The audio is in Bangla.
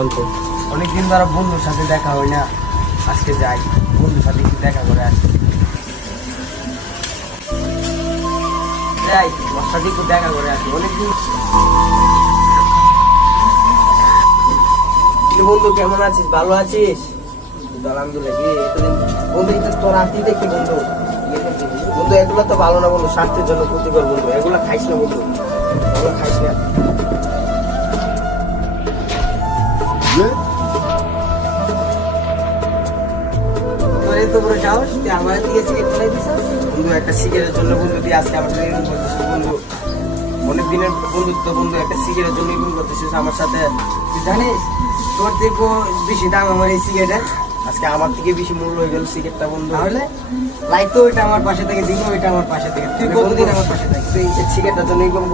কন্ত অনেকদিন ধরে বন্ধুর সাথে দেখা হয় না, আজকে যাই বন্ধুর সাথে একটু দেখা করে আসি। যাই ওর সাথে একটু দেখা করে আসি অনেকদিন। বন্ধু কেমন আছিস, ভালো আছিস? আলহামদুলিল্লাহ। কি এতদিন বন্ধু, এটা তোর আঁকি দেখি বন্ধু। বন্ধু এগুলো তো ভালো না বন্ধু, স্বাস্থ্যের জন্য ক্ষতিকর বন্ধু, এগুলো খাইস না বন্ধু, এগুলো খাইস না। তোর এত বড় সাহস, তুই আমার দিকে সিগারেট ফেলাই দিস বন্ধু? একটা সিগারেটের জন্য বন্ধু তুই আজকে আমার সাথে এরকম করতেছিস বন্ধু? অনেক দিনের বন্ধুত্ব বন্ধু, একটা সিগারেটের জন্য এরকম করতেছিস আমার সাথে? তুই জানিস তোর থেকে বেশি দাম আমার এই সিগারেটের, আজকে আমার থেকে বেশি মূল্য হয়ে গেল সিগারেটটা বন্ধু। তাহলে লাইক তো ওইটা আমার পাশে থেকে দিন, ওইটা আমার পাশে থেকে, তুই কতদিন আমার পাশে থাকিস? তুই সিগারেটটার জন্য এরকম